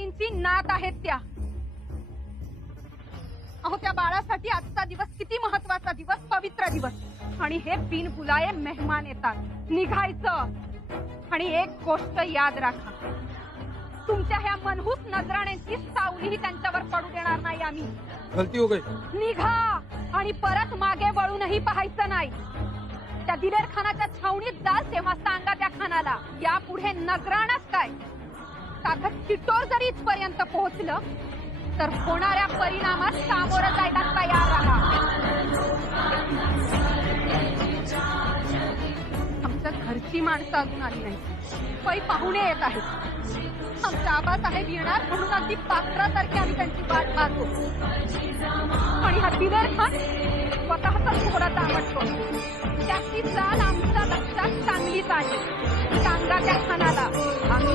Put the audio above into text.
जातींची नात आहेत त्या. अहो त्या बाळासाठी आजचा दिवस किती महत्वाचा दिवस, पवित्र दिवस. आणि हे बिन बुलाये मेहमान येतात. निघायचं. आणि एक गोष्ट याद राखा, तुमच्या ह्या मनहूस नजराण्यांची सावलीही त्यांच्यावर पडू देणार नाही आम्ही. गलती हो गई. निघा आणि परत मागे वळूनही पाहायचं नाही. त्या दिलेर खानाच्या छावणीत जाल तेव्हा सांगा त्या खानाला, यापुढे नजराणाच काय. साधं चिटोर जरी इथपर्यंत पोहोचलं तर होणाऱ्या परिणामात सामोरं जायला तयार राहा. आमच्या घरची माणसं अजून आली नाही, पै पाहुणे येत आहेत. आमच्या आबासाहेब येणार म्हणून अगदी पात्रासारखी आम्ही त्यांची वाट पाहतो. आणि हा दिलेर खान स्वतःचा थोडा दामटतो. त्याची चाल आमच्या लक्षात चांगलीच आहे. सांगा त्या खानाला, आम्ही